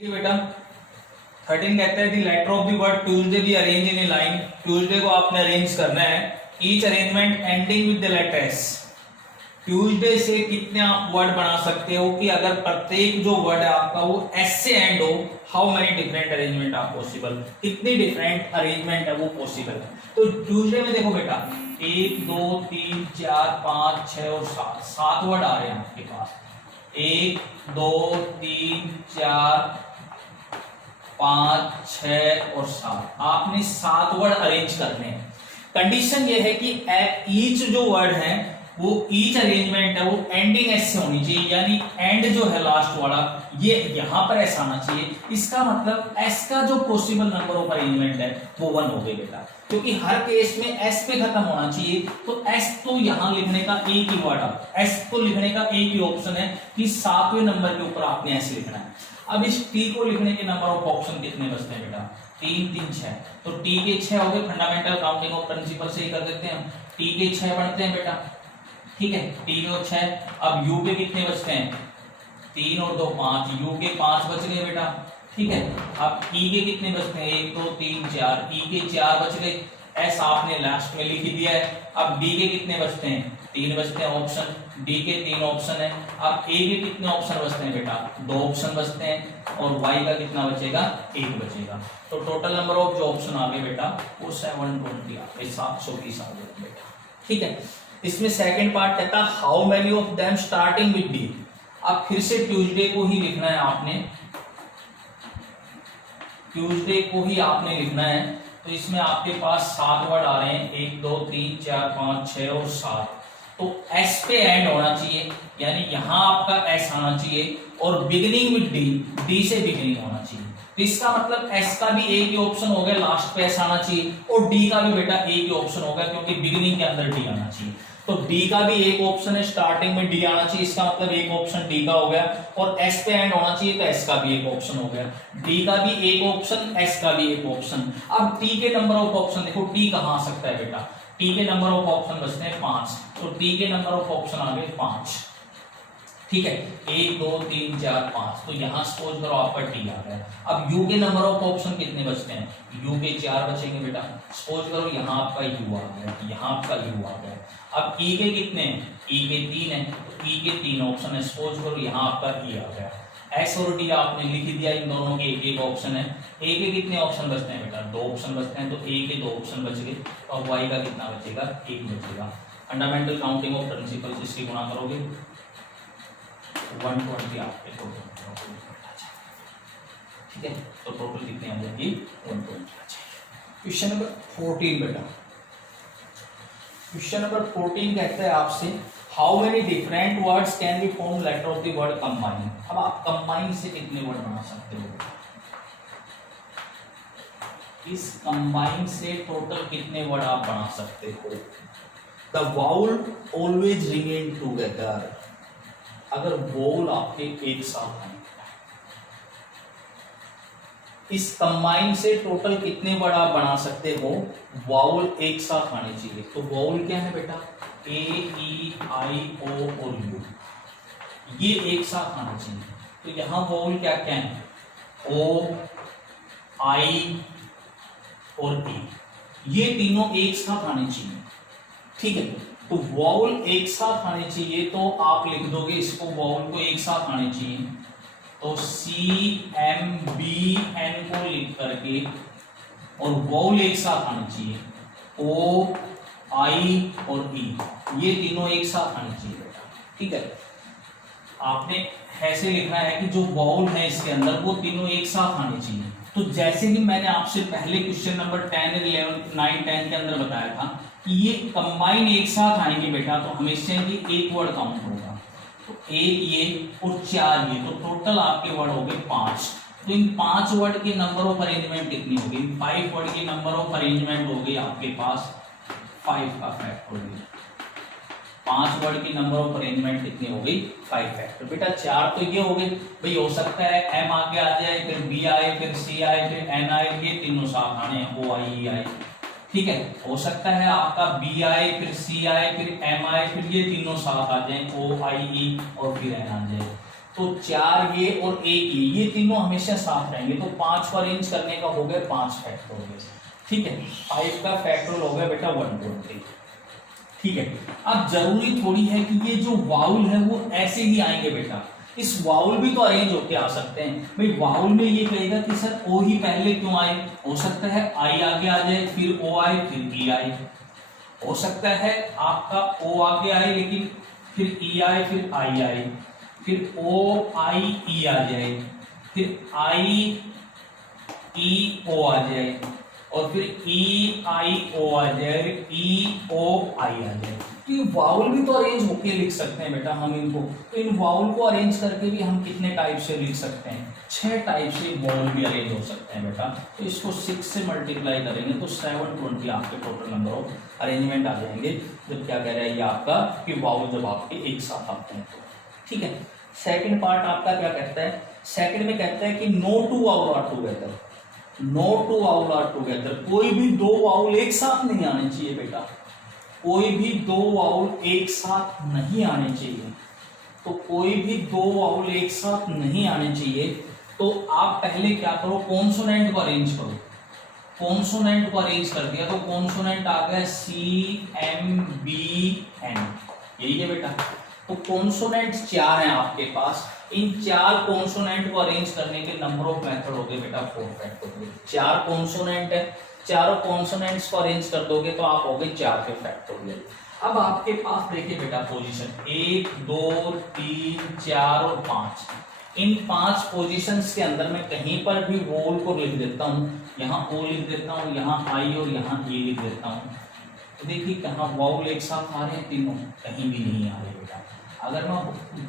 देखिए बेटा 13 कहता है the letter of the word Tuesday be arrange in a line. Tuesday को आपने अरेंज करना है। Each arrangement ending with the letter S. Tuesday से कितने आप वर्ड बना सकते हो कि अगर प्रत्येक जो वर्ड है आपका वो एस से एंड हो, how many different arrangement are possible, कितनी डिफरेंट अरेंजमेंट है वो पॉसिबल है। तो ट्यूसडे में देखो बेटा 1 2 3 4 5 6 और 7 वर्ड आ रहे हैं आपके पास। 1 2 3 4 5 6 और 7 आपने 7 वर्ड अरेंज करने हैं। कंडीशन ये है कि ईच जो वर्ड है वो ईच अरेंजमेंट है वो एंडिंग एस से होनी चाहिए, यानी एंड जो है लास्ट वाला ये यहां पर एस आना चाहिए। इसका मतलब एस का जो पॉसिबल नंबर ऑफ अरेंजमेंट है वो 1 हो गए बेटा, क्योंकि हर केस में एस पे खत्म होना चाहिए। तो एस तो यहां लिखने का एक ही वर्ड है, एस तो लिखने का एक ही ऑप्शन है कि 7वें नंबर के ऊपर आपने एस लिखना है। अब इस टी को लिखने के नंबर ऑफ ऑप्शन कितने बचते हैं बेटा? 3 3 6। तो टी के 6 हो गए। फंडामेंटल काउंटिंग ऑफ प्रिंसिपल से ही कर देते हैं हम। टी के 6 बनते हैं बेटा, ठीक है, टी के 6। अब यू के कितने बचते हैं? 3 और 2 5, यू के 5 बच गए बेटा, ठीक है। अब ई के कितने बचते हैं? 1 2 3 4, ई के 4 बच गए। एस आपने लास्ट में लिख दिया है। अब डी के कितने बचते हैं? 3 बचते हैं ऑप्शन, डी के 3 ऑप्शन है। अब ए के कितने ऑप्शन बचते हैं बेटा? 2 ऑप्शन बचते हैं। और वाई का कितना बचेगा? 1 बचेगा। तो टोटल नंबर ऑफ जो ऑप्शन आ गए बेटा वो 720 आ गए, 720 आ गए बेटा, ठीक है। इसमें सेकंड पार्ट कहता है how many of them starting with D. अब फिर से ट्यूसडे को ही लिखना है आपने, ट्यूसडे को ही आपने लिखना है। तो इसमें आपके पास 7 वर्ड आ रहे हैं, 1 2 3 4 5 6 और 7। तो एस पे एंड होना चाहिए, यानी यहां आपका एस आना चाहिए और बिगिनिंग विद डी, डी से बिगिनिंग होना चाहिए। तो इसका मतलब एस का भी एक ही ऑप्शन हो गया, लास्ट पे एस आना चाहिए, और डी का भी बेटा एक ही ऑप्शन होगा क्योंकि बिगिनिंग के अंदर डी आना चाहिए। तो डी का भी एक ऑप्शन है, स्टार्टिंग में डी आना चाहिए, इसका मतलब एक ऑप्शन डी का हो गया। और एस पे एंड होना चाहिए तो एस का भी एक ऑप्शन हो गया। डी का भी एक ऑप्शन, एस का भी एक ऑप्शन। अब टी के नंबर ऑफ ऑप्शन देखो, टी कहां आ सकता है बेटा? टी के नंबर ऑफ ऑप्शन बचते हैं 5, तो टी के नंबर ऑफ ऑप्शन आ गए 5, ठीक है। 1 2 3 4 5, तो यहां सपोज करो आपका टी आ गया। अब यू के नंबर ऑफ ऑप्शन कितने बचते हैं? यू के 4 बचेंगे बेटा। सपोज करो यहां आपका यू आ गया, यहां आपका यू आ गया। अब ई के कितने हैं? ई के 3 है, तो ई के 3 ऑप्शन है। सपोज करो यहां आपका ई आ गया। एस और डी आपने लिख दिया, इन दोनों के एक एक ऑप्शन है। ए के कितने ऑप्शन बचते हैं बेटा? 2 ऑप्शन बचते हैं, तो ए के 2 ऑप्शन बच गए। और वाई का कितना बचेगा? 1 बचेगा। फंडामेंटल काउंटिंग ऑफ प्रिंसिपल इसकी गुणा करोगे 120 आपके टोटल, ठीक है। तो टोटल कितने आ जाएगी? 120 आ जाएगी। क्वेश्चन नंबर 14 बेटा, क्वेश्चन नंबर 14 कहते हैं आपसे how many different words can be form letter of the word combine. अब आप कंबाइन से कितने वर्ड बना सकते हो? इस कंबाइन से टोटल कितने वर्ड आप बना सकते हो? The vowel always remain together. अगर वोल आपके एक साथ आए, इस कंबाइन से टोटल कितने वर्ड आप बना सकते हो? वाउल एक साथ आने चाहिए। तो वाउल क्या है बेटा? ए ई आई ओ और यू, ये एक साथ आना चाहिए। तो यहां वाउल क्या क्या है? ओ आई और ई, ये तीनों एक साथ आने चाहिए, ठीक है। तो वाउल एक साथ आने चाहिए, तो आप लिख दोगे इसको, वाउल को एक साथ आने चाहिए। तो सी एम बी एन को लिख करके, और वाउल एक साथ आने चाहिए, ओ आई और ई, ये तीनों एक साथ आने चाहिए बेटा, ठीक है। आपने ऐसे लिखना है कि जो वाउल है इसके अंदर वो तीनों एक साथ आने चाहिए। तो जैसे कि मैंने आपसे पहले क्वेश्चन नंबर 10 11 9 10 के अंदर बताया था कि ये कंबाइन एक साथ आएंगे बेटा, तो हमेशा ही एक वर्ड काउंट होगा। तो एक ये और 4 ये, तो टोटल आपके वर्ड हो गए 5। तो इन 5 वर्ड के नंबर ऑफ अरेंजमेंट कितनी होगी? 5 वर्ड के नंबर ऑफ अरेंजमेंट हो गई आपके पास 5 का फैक्टोरियल। 5 वर्ड की नंबर ऑफ अरेंजमेंट कितनी हो गई? 5 फैक्टर। बेटा 4 तो ये हो गए भाई, हो सकता है एम आगे आ जाए, फिर बी आए, फिर सी आए, फिर एन आए, ये तीनों साथ आने हैं, ओ आई ई आए, ठीक है। हो सकता है आपका बी आए, फिर सी आए, फिर एम आए, फिर ये तीनों साथ आ जाए, ओ आई ई और फिर एन आ जाए। तो 4 ये और 1 ये तीनों हमेशा साथ रहेंगे, तो 5 को अरेंज करने का हो गया 5 फैक्टोरियल, ठीक है। 5 का फैक्टोरियल हो गया बेटा 120, ठीक है। अब जरूरी थोड़ी है कि ये जो वाउल है वो ऐसे ही आएंगे बेटा, इस वाउल भी तो अरेंज होके आ सकते हैं भाई। वाउल में ये कहेगा कि सर ओ ही पहले क्यों आए, हो सकता है आई आगे आ जाए फिर ओ आए फिर ई आए, हो सकता है आपका ओ आगे आए लेकिन फिर ई आए फिर आई आए, फिर ओ आई ई आ जाए, फिर आई ई ओ आ जाए, और फिर ई आई ओ आ जाए, ई ओ आई आ जाए। तो ये वाउल भी तो अरेंज होके लिख सकते हैं बेटा हम इनको। तो इन वाउल को अरेंज करके भी हम कितने टाइप से लिख सकते हैं, 6 टाइप से वाउल भी अरेंज हो सकते हैं बेटा। तो इसको 6 से मल्टीप्लाई करेंगे तो 720 आपके टोटल नंबर ऑफ अरेंजमेंट आ जाएंगे। जब क्या कह रहा है ये आपका कि वाउल जब आपके एक साथ आते हैं तो, ठीक है। सेकेंड पार्ट आपका क्या कहता है, सेकेंड में कहता है कि no two vowel are together, no two vowel are together, कोई भी 2 वाउल एक साथ नहीं आने चाहिए बेटा, कोई भी 2 वाउल एक साथ नहीं आने चाहिए। तो कोई भी 2 वाउल एक साथ नहीं आने चाहिए, तो आप पहले क्या करो, कॉन्सोनेंट को अरेंज करो। कॉन्सोनेंट को अरेंज कर दिया तो कॉन्सोनेंट आ गया CMBN, यही है बेटा। तो कॉन्सोनेंट 4 हैं आपके पास, इन 4 कॉन्सोनेंट को अरेंज करने के नंबर ऑफ मेथड हो गए बेटा 4 फैक्टोरियल। 4 कॉन्सोनेंट है, चारों कॉन्सोनेंट्स को अरेंज कर दोगे तो आप हो गए 4 के फैक्टोरियल। अब आपके पास देखिए बेटा पोजीशन 1 2 3 4 और 5, इन 5 पोजीशंस के अंदर मैं कहीं पर भी वोल को लिख देता हूँ, यहाँ ओ लिख देता हूँ, यहाँ आई और यहाँ ए लिख देता हूँ। तो देखिए कहाँ वाउल एक साथ आ रहे हैं, तीनों कहीं भी नहीं आ रहे बेटा। अगर मैं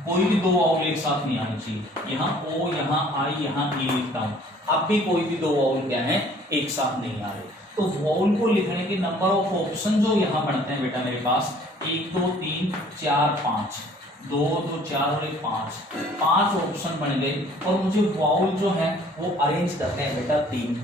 कोई भी 2 वाउल एक साथ नहीं आनी चाहिए, यहाँ ओ यहाँ आई यहाँ ए लिखता हूँ, अब भी कोई भी 2 वाउल क्या है एक साथ नहीं आ रहे। तो वाउल को लिखने के नंबर ऑफ ऑप्शन जो यहाँ बनते हैं बेटा मेरे पास 1 2 3 4 5, 2 2 4 और 1 5 ऑप्शन बन गए। और मुझे वाउल जो है वो अरेंज करते हैं बेटा 3,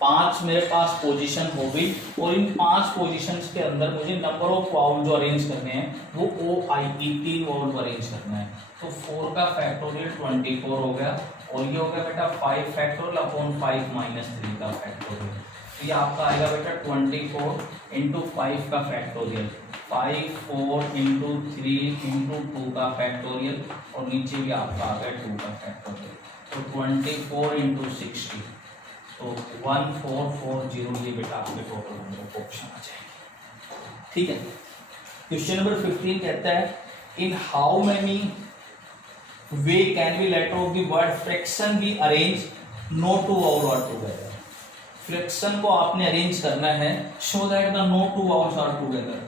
5 मेरे पास पोजीशन हो गई, और इन 5 पोजीशंस के अंदर मुझे नंबर ऑफ वाउल जो अरेंज करने हैं वो ओ आई ई 3 वाउल अरेंज करना है। तो 4 का फैक्टोरियल 24 हो गया, और ये हो गया बेटा 5 फैक्टोरियल अपॉन 5 माइनस 3 का फैक्टोरियल। तो ये आपका आएगा बेटा 24 इंटू 5 का फैक्टोरियल, 5 4 इंटू 3 इंटू 2 का फैक्टोरियल, और नीचे भी आपका आ गया 2 का फैक्टोरियल। तो 24 इंटू 60, तो 1440 ये बेटा आपके टोटल नंबर ऑफ ऑप्शन आ जाएंगे, ठीक है। क्वेश्चन नंबर 15 कहता है in how many way can be letter of the word fraction be arrange no two vowel are together. Fraction को आपने अरेंज करना है show that the no two vowels are together.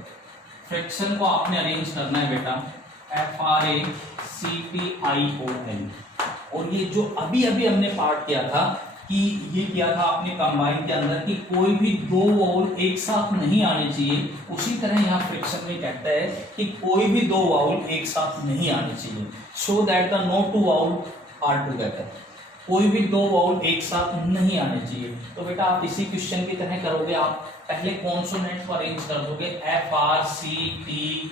Fraction को आपने arrange करना है बेटा FRACTION। और ये जो अभी अभी हमने पार्ट किया था कि ये किया था आपने कंबाइन के अंदर कि कोई भी 2 वाउल एक साथ नहीं आने चाहिए, उसी तरह यहाँ फ्रैक्शन में कहता है कि कोई भी 2 वाउल एक साथ नहीं आने चाहिए, so that the no two vowel are together. कोई भी 2 वाउल एक साथ नहीं आने चाहिए। तो बेटा आप इसी क्वेश्चन की तरह करोगे, आप पहले कॉन्सोनेंट को अरेंज कर दोगे FRCTN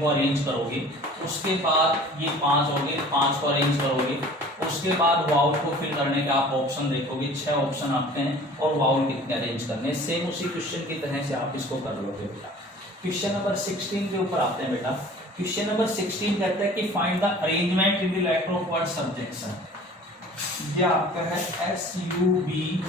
को अरेंज करोगे, उसके बाद ये 5 हो गए, 5 को अरेंज करोगे, उसके बाद वाउल को फिल करने के आप ऑप्शन देखोगे, 6 ऑप्शन आते हैं और वाउल कितने अरेंज करने हैं। सेम उसी क्वेश्चन की तरह से आप इसको कर लोगे बेटा। क्वेश्चन नंबर 16 के ऊपर आते हैं बेटा। क्वेश्चन नंबर 16 कहता है कि find the arrangement in the letter of word subjection. ये आपका है SUBJECTION।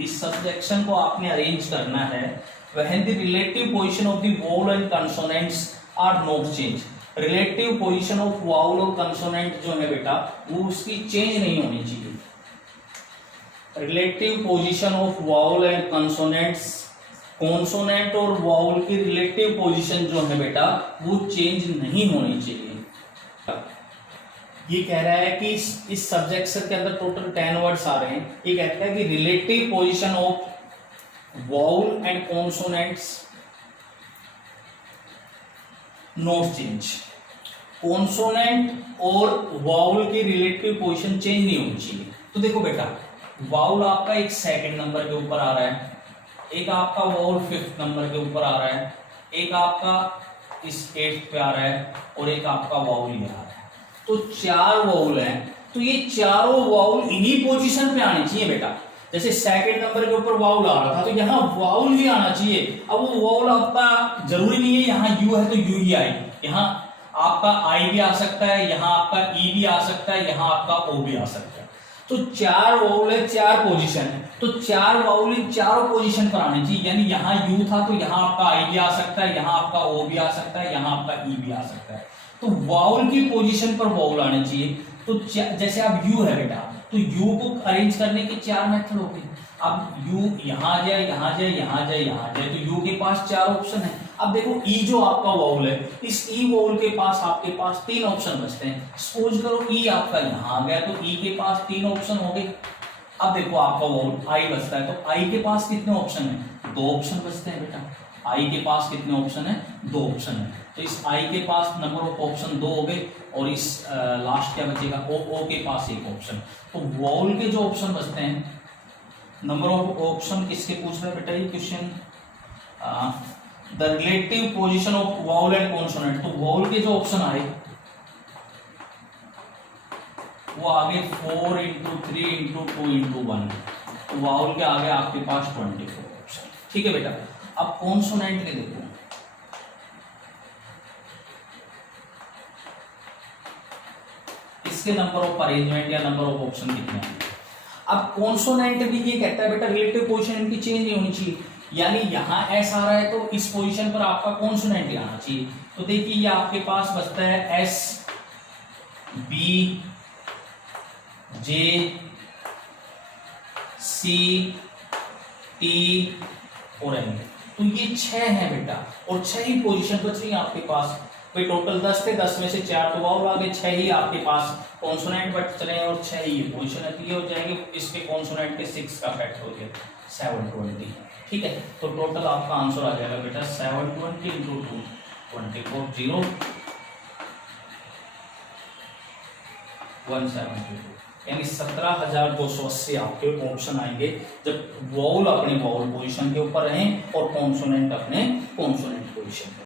इस सब्जेक्शन को आपने अरेंज करना है when the relative position of the vowel and consonants are not change. Relative position of vowel और कंसोनेंट जो है बेटा वो उसकी चेंज नहीं होनी चाहिए। Relative position of vowel and consonants, consonant और वाउल की रिलेटिव पोजीशन जो है बेटा वो चेंज नहीं होनी चाहिए। ये कह रहा है कि इस सब्जेक्शन के अंदर टोटल 10 वर्ड्स आ रहे हैं। ये कहता है कि relative position of vowel and consonants not change. Consonant और वाउल की रिलेटिव पोजीशन चेंज नहीं होनी चाहिए। तो देखो बेटा वाउल आपका एक 2nd नंबर के ऊपर आ रहा है, एक आपका वाउल 5th नंबर के ऊपर आ रहा है, एक आपका इस 8th पे आ रहा है और एक आपका वाउल ये आ रहा है। तो 4 वाउल हैं, तो ये चारों वाउल इन्हीं पोजीशन पे आने चाहिए बेटा। जैसे सेकंड नंबर के ऊपर वाउल आ रहा था तो यहाँ वाउल भी आना चाहिए। अब वो वाउल आपका जरूरी नहीं है यहाँ यू है तो यू ही आएगी, यहाँ आपका आई भी आ सकता है, यहाँ आपका ई भी आ सकता है, यहाँ आपका ओ भी आ सकता है। तो 4 वाउल है, 4 पोजीशन है, तो 4 वाउल इन चारों पोजीशन पर आने चाहिए। यानी यहाँ यू था तो यहाँ आपका आई भी आ सकता है, यहाँ आपका ओ भी आ सकता है, यहाँ आपका ई भी आ सकता है। तो वाउल की पोजीशन पर वाउल आने चाहिए। तो जैसे अब यू है बेटा, तो यू को अरेंज करने के 4 मेथड हो गए। अब यू यहाँ जाए, यहाँ जाए, यहाँ जाए, यहाँ जाए, तो यू के पास 4 ऑप्शन है। अब देखो ई जो आपका वाउल है, इस ई वाउल के पास आपके पास 3 ऑप्शन बचते हैं। सपोज करो ई आपका यहाँ आ गया तो ई के पास 3 ऑप्शन हो गए। अब देखो आपका वाउल आई बचता है, तो आई के पास कितने ऑप्शन है? 2 ऑप्शन बचते हैं बेटा। आई के पास कितने ऑप्शन है? 2 ऑप्शन है। तो इस आई के पास नंबर ऑफ ऑप्शन 2 हो गए और इस लास्ट क्या बचेगा? ओ के पास 1 ऑप्शन। तो वाउल के जो ऑप्शन बचते हैं, नंबर ऑफ ऑप्शन किसके पूछ रहे हैं बेटा ये question? The relative position of vowel and consonant. तो वाउल के जो ऑप्शन आए वो आगे 4 इंटू 3 इंटू 2 इंटू 1। तो वाउल के आगे आपके पास 24 ऑप्शन। ठीक है बेटा। अब कॉन्सोनेंट के देखो, इसके नंबर ऑफ अरेंजमेंट या नंबर ऑफ ऑप्शन कितने हैं? अब कॉन्सोनेंट भी ये कहता है बेटा रिलेटिव पोजीशन इनकी चेंज नहीं होनी चाहिए। यानी यहां एस आ रहा है तो इस पोजीशन पर आपका कॉन्सोनेंट ही आना चाहिए। तो देखिए ये आपके पास बचता है एस, बी, जे, सी, टी और एम। तो ये 6 है बेटा और 6 ही पोजीशन बच रही है आपके पास। भाई टोटल 10 थे, 10 में से 4 तो वाउल आ गए, 6 ही आपके पास कॉन्सोनेंट बच रहे हैं और 6 ही पोजीशन है। तो ये हो जाएंगे इसके कॉन्सोनेंट के 6 का फैक्टर हो गया 720। ठीक है। तो टोटल आपका आंसर आ जाएगा बेटा 720 इंटू 2 24 0 172, यानी 17,280 आपके ऑप्शन आएंगे जब वाउल अपने वाउल पोजीशन के ऊपर रहें और कॉन्सोनेंट अपने कॉन्सोनेंट पोजीशन।